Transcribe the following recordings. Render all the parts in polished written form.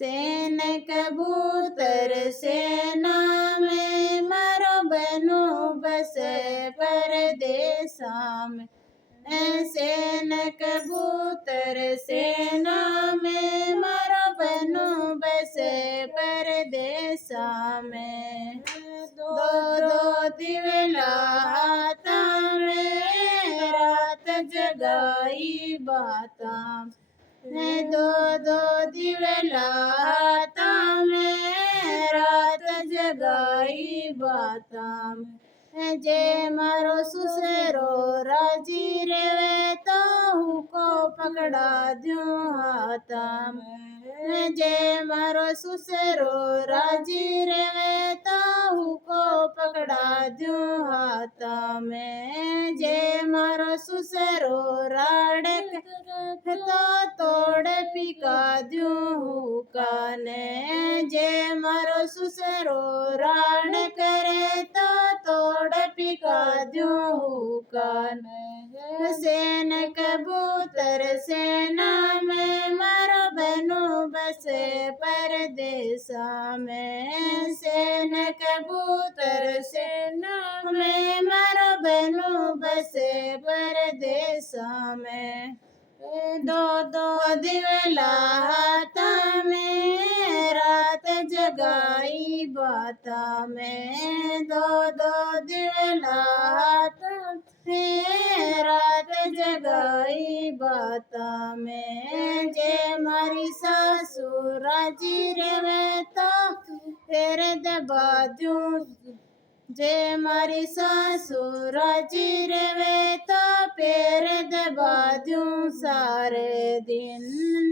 सेन कबूतर सेना में मारो बनो बसे परदेसा में। सेन कबूतर सेना में मारो बनो बसे परदेसा में। दो दो दिवला हाथा में रात जगाई बाता में। दो दो दिवला हाथा में रात जगाई बाता में। जे मारो सुसरो राजी रेवे तो हुको पकड़ा दूं हाथा में। जे मारो सुसरो राजी रेवे तो हुको पकड़ा दूं हाथा में। जे मारो सुसरो राड़क तो तोड़ पिका दूं हुका ने। जे मारो सुसरो राड़ करे तो तोड़ पिका दूं हुका ने। सेन कबूतर सेना में मारो बनो बसे परदेसा में। सेन कबूतर सेना में मारो बनो बसे परदेसा में। दो दो दिवला हाथा में रात जगाई बाता में। दो दो दिवला हाथा में रात जगाई बाता में। जे मारी सासू राजी रेवे तो तेरे दबा दूं। जे मारी सासू राजी रेवे तो पैर दबा दूं सारे दिन।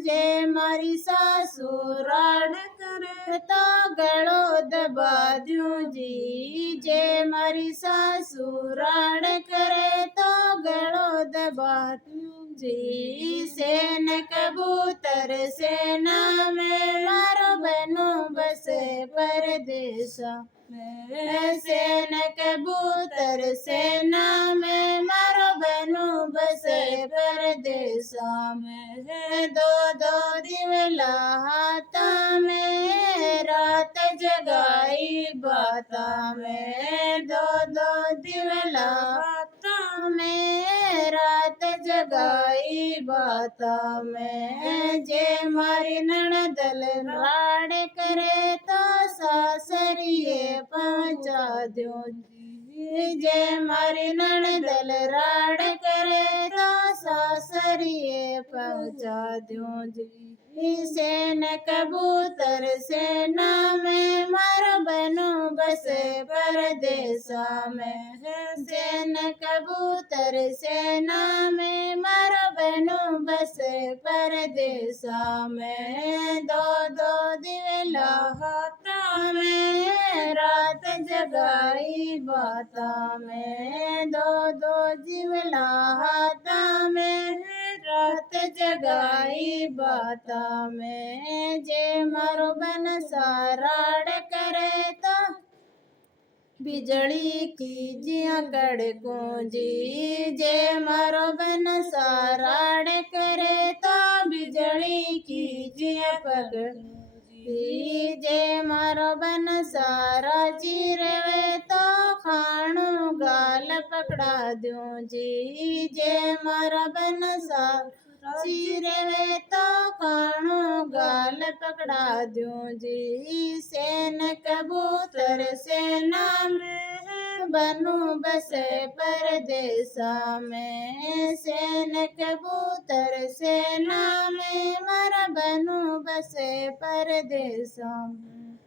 जे मारी सासू राड़ करे तो गलो दबा दूं जी। जे मारी सासू राड़ करे तो गलो दबा दूं जी। सेन कबूतर सेना में मारो बनो बसे परदेसा में। सेन कबूतर सेना में मारो बनो बसे परदेसा में। दो दो दिवला हाथा में रात जगाई बाता में। दो दो दिवला हाथा में रात जगाई बाता में। जे मारी ननदल राड़ करे तो सासरिये पहुँचा दूं जी। जे मारी ननदल राड़ करे तो सासरिये पहुँचा दूं जी। सेन कबूतर सेना में मारो बनो बसे परदेसा में। सेन कबूतर सेना में मारो बनो बसे परदेसा में। दो दो दिवला हाथा में रात जगाई बाता में। दो दो दिवला हाथा में रात जगाई बाता में। जे मारो बन साराड़ करे तो बिजली की जिया कड़कों जी। जे मारो बन साराड़ करे तो बिजली की जिया पकड़ जी। जे मारो बन सारा जी रेवे तो खाणो गाल पकड़ा दूं जी। जे मारो बन सारा जी रेवे तो खाणो गाल पकड़ा दूं जी। सेन कबूतर सेना में बनो बसे परदेसा में। सेन कबूतर सेना में मारा बनो बसे परदेसा में।